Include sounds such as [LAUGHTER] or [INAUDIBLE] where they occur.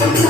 Thank [LAUGHS] you.